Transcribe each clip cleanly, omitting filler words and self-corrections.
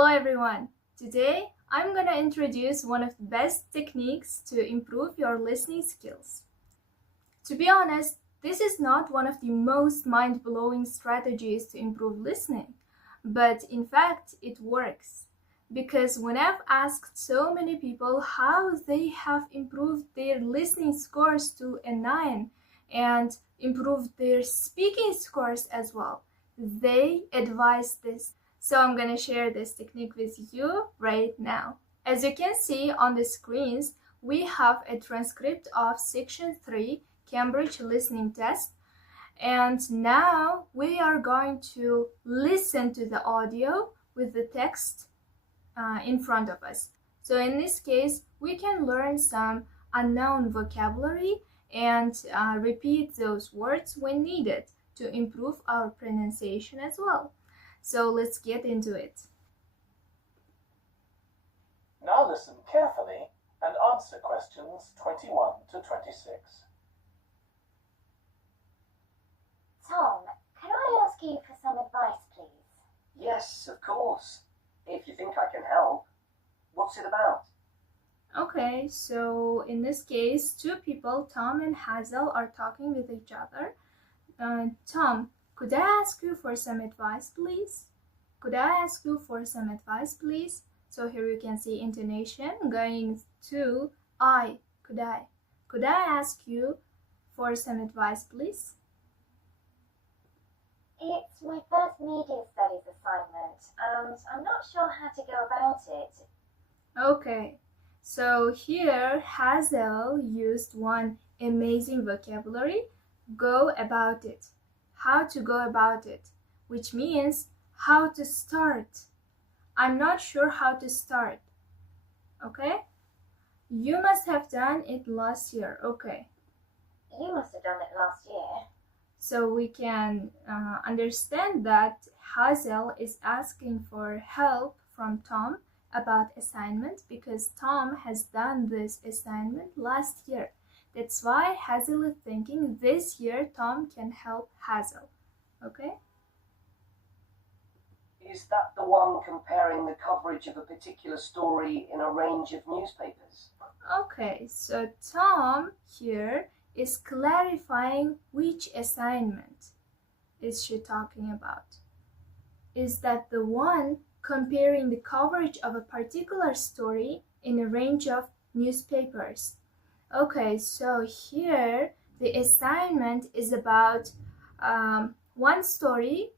Hello everyone! Today I'm gonna introduce one of the best techniques to improve your listening skills. To be honest, this is not one of the most mind-blowing strategies to improve listening, but in fact it works. Because when I've asked so many people how they have improved their listening scores to a 9 and improved their speaking scores as well, they advise this. So I'm gonna share this technique with you right now. As you can see on the screens, we have a transcript of Section 3 Cambridge Listening Test. And now we are going to listen to the audio with the text in front of us. So in this case, we can learn some unknown vocabulary and repeat those words when needed to improve our pronunciation as well. So let's get into it. Now listen carefully and answer questions 21 to 26. Tom, can I ask you for some advice, please? Yes, of course. If you think I can help. What's it about? Okay, so in this case, two people, Tom and Hazel, are talking with each other. Tom, could I ask you for some advice, please? Could I ask you for some advice, please? So here you can see intonation going to I. Could I? Could I ask you for some advice, please? It's my first media studies assignment, and I'm not sure how to go about it. Okay, so here Hazel used one amazing vocabulary, go about it. How to go about it, which means how to start. I'm not sure how to start. Okay? You must have done it last year. Okay. You must have done it last year. So we can understand that Hazel is asking for help from Tom about assignment because Tom has done this assignment last year. That's why Hazel is thinking this year Tom can help Hazel. Okay? Is that the one comparing the coverage of a particular story in a range of newspapers? Okay, so Tom here is clarifying which assignment is she talking about. Is that the one comparing the coverage of a particular story in a range of newspapers? Okay, so here the assignment is about one story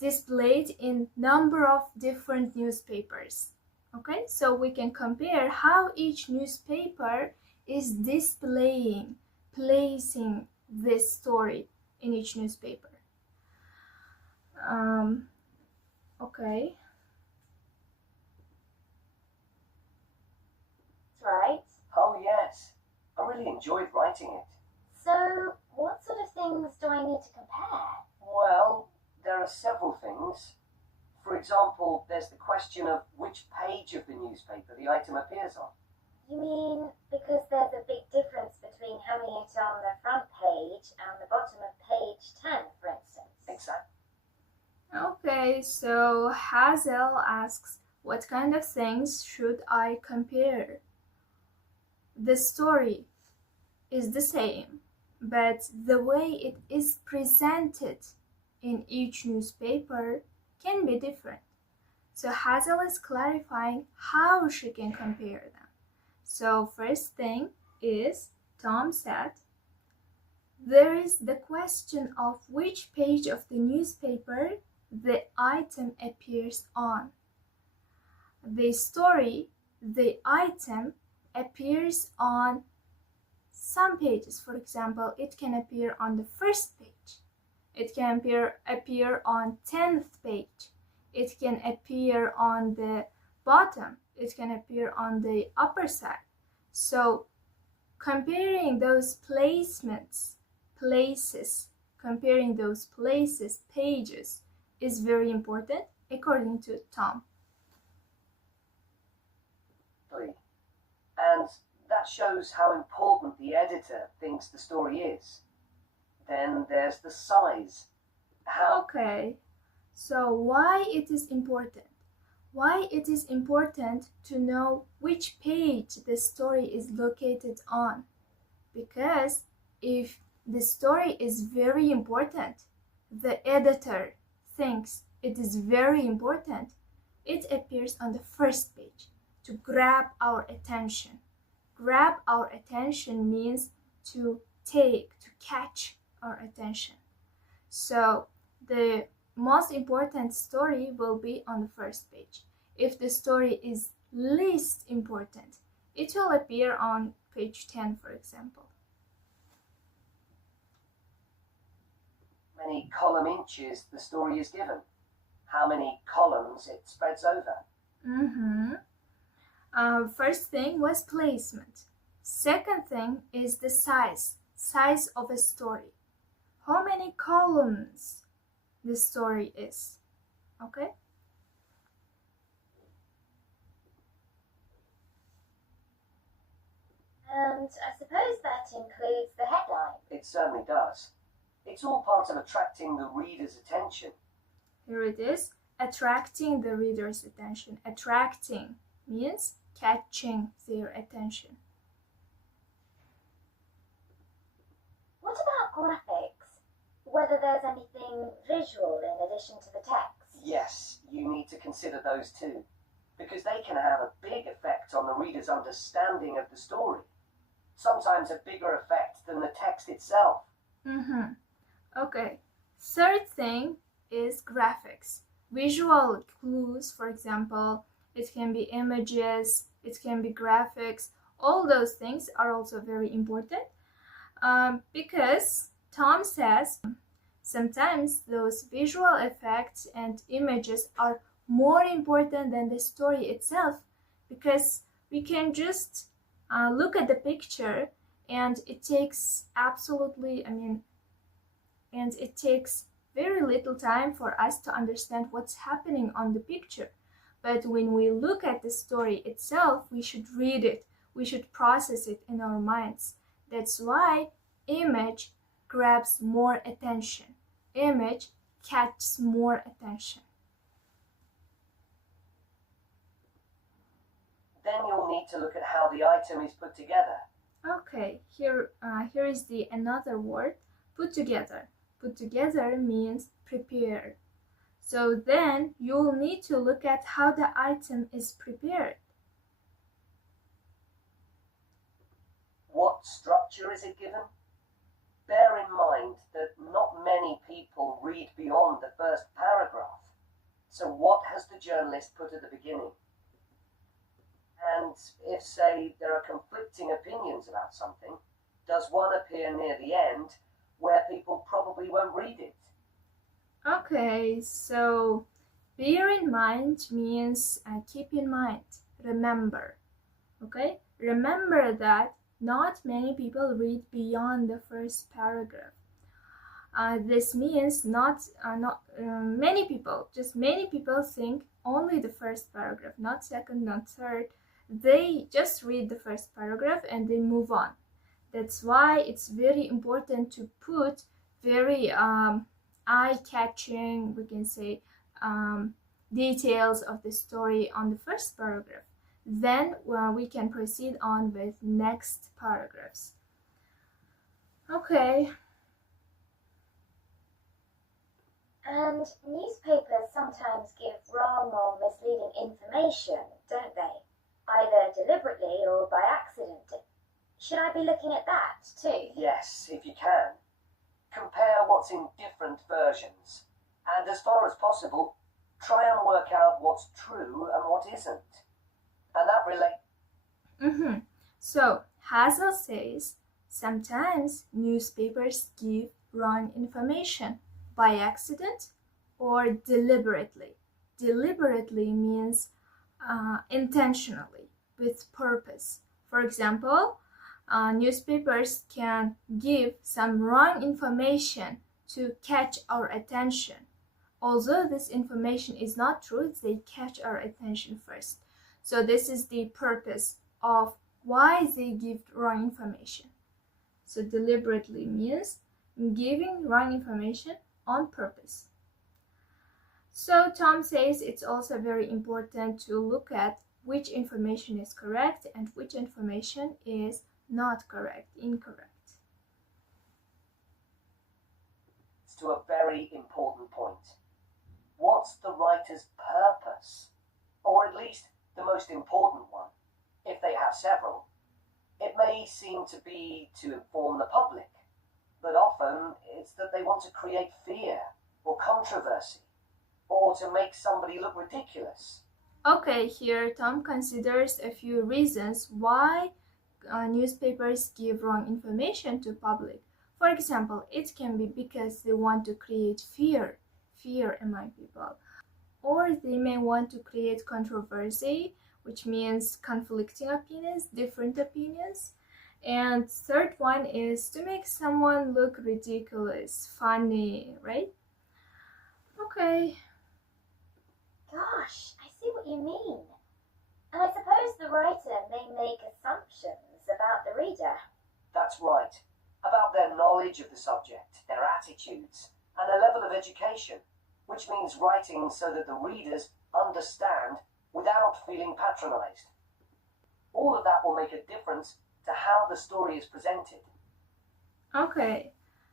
displayed in number of different newspapers. Okay, so we can compare how each newspaper is displaying, placing this story in each newspaper. Okay. Right. Oh yes, I really enjoyed writing it. So, what sort of things do I need to compare? Well, there are several things. For example, there's the question of which page of the newspaper the item appears on. You mean because there's a big difference between having it on the front page and the bottom of page 10, for instance? Exactly. Okay, so Hazel asks, what kind of things should I compare? The story is the same, but the way it is presented in each newspaper can be different. So Hazel is clarifying how she can compare them. So first thing is, Tom said, there is the question of which page of the newspaper the item appears on. The story, the item appears on some pages. For example, it can appear on the first page. It can appear on 10th page. It can appear on the bottom. It can appear on the upper side. So comparing those placements, comparing those places, pages, is very important according to Tom. And that shows how important the editor thinks the story is. Then there's the size. Okay, so why it is important? Why it is important to know which page the story is located on? Because if the story is very important, the editor thinks it is very important, it appears on the first page to grab our attention. Grab our attention means to take, to catch our attention. So the most important story will be on the first page. If the story is least important, it will appear on page 10, for example. How many column inches the story is given? How many columns it spreads over? First thing was placement. Second thing is the size of a story. How many columns the story is, okay? And I suppose that includes the headline. It certainly does. It's all part of attracting the reader's attention. Here it is, attracting the reader's attention. Attracting means catching their attention. What about graphics? Whether there's anything visual in addition to the text? Yes, you need to consider those too, because they can have a big effect on the reader's understanding of the story. Sometimes a bigger effect than the text itself. Okay. Third thing is graphics. Visual clues, for example, it can be images, it can be graphics. All those things are also very important because Tom says sometimes those visual effects and images are more important than the story itself, because we can just look at the picture and it takes it takes very little time for us to understand what's happening on the picture. But when we look at the story itself, we should read it, we should process it in our minds. That's why image grabs more attention. Image catches more attention. Then you'll need to look at how the item is put together. Okay, here is another word, put together. Put together means prepared. So then you'll need to look at how the item is prepared. What structure is it given? Bear in mind that not many people read beyond the first paragraph. So what has the journalist put at the beginning? And if, say, there are conflicting opinions about something, does one appear near the end where people probably won't read it? Okay, so bear in mind means keep in mind, remember. Okay, remember that not many people read beyond the first paragraph. This means not many people, just many people think only the first paragraph, not second, not third. They just read the first paragraph and they move on. That's why it's very important to put very eye-catching, we can say, details of the story on the first paragraph. Then we can proceed on with next paragraphs. Okay. And newspapers sometimes give wrong or misleading information, don't they? Either deliberately or by accident. Should I be looking at that too? Yes, if you can. Compare what's in different versions. And as far as possible, try and work out what's true and what isn't. And that relates. So, Hazel says, sometimes newspapers give wrong information by accident or deliberately. Deliberately means intentionally, with purpose. For example, newspapers can give some wrong information to catch our attention. Although this information is not true, they catch our attention first. So this is the purpose of why they give wrong information. So deliberately means giving wrong information on purpose. So Tom says it's also very important to look at which information is correct and which information is not correct, incorrect. It's to a very important point. What's the writer's purpose? Or at least the most important one, if they have several. It may seem to be to inform the public, but often it's that they want to create fear or controversy, or to make somebody look ridiculous. Okay, here Tom considers a few reasons why newspapers give wrong information to public. For example, it can be because they want to create fear among people, or they may want to create controversy, which means conflicting opinions, different opinions. And third one is to make someone look ridiculous, funny, right? Okay. Gosh, I see what you mean. And I suppose the writer may make assumptions about the reader. That's right. About their knowledge of the subject, their attitudes, and their level of education, which means writing so that the readers understand without feeling patronized. All of that will make a difference to how the story is presented. Okay,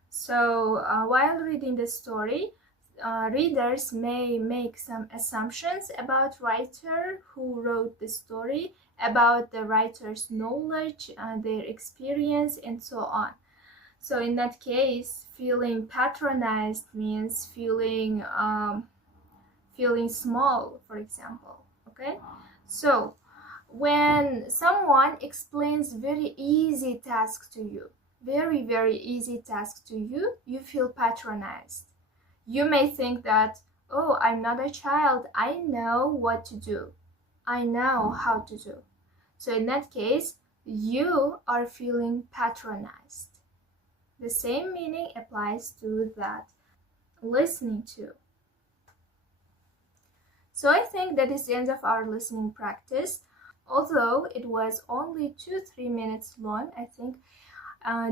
so while reading the story, readers may make some assumptions about writer who wrote the story, about the writer's knowledge, their experience, and so on. So in that case, feeling patronized means feeling small, for example. Okay, so when someone explains very easy task to you, very easy task to you, you feel patronized. You may think that, oh, I'm not a child, I know what to do, I know how to do. So in that case, you are feeling patronized. The same meaning applies to that listening to. So I think that is the end of our listening practice. Although it was only 2-3 minutes long, I think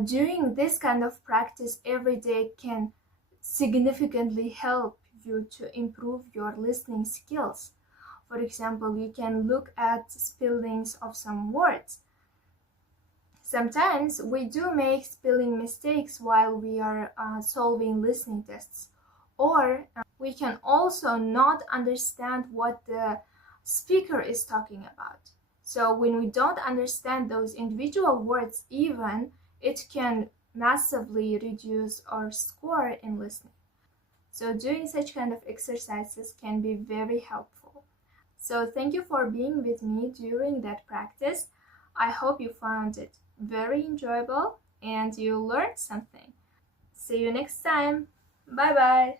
doing this kind of practice every day can significantly help you to improve your listening skills. For example, you can look at spellings of some words. Sometimes we do make spelling mistakes while we are solving listening tests, or we can also not understand what the speaker is talking about. So when we don't understand those individual words even, it can massively reduce our score in listening. So doing such kind of exercises can be very helpful. So thank you for being with me during that practice. I hope you found it very enjoyable and you learned something. See you next time. Bye bye.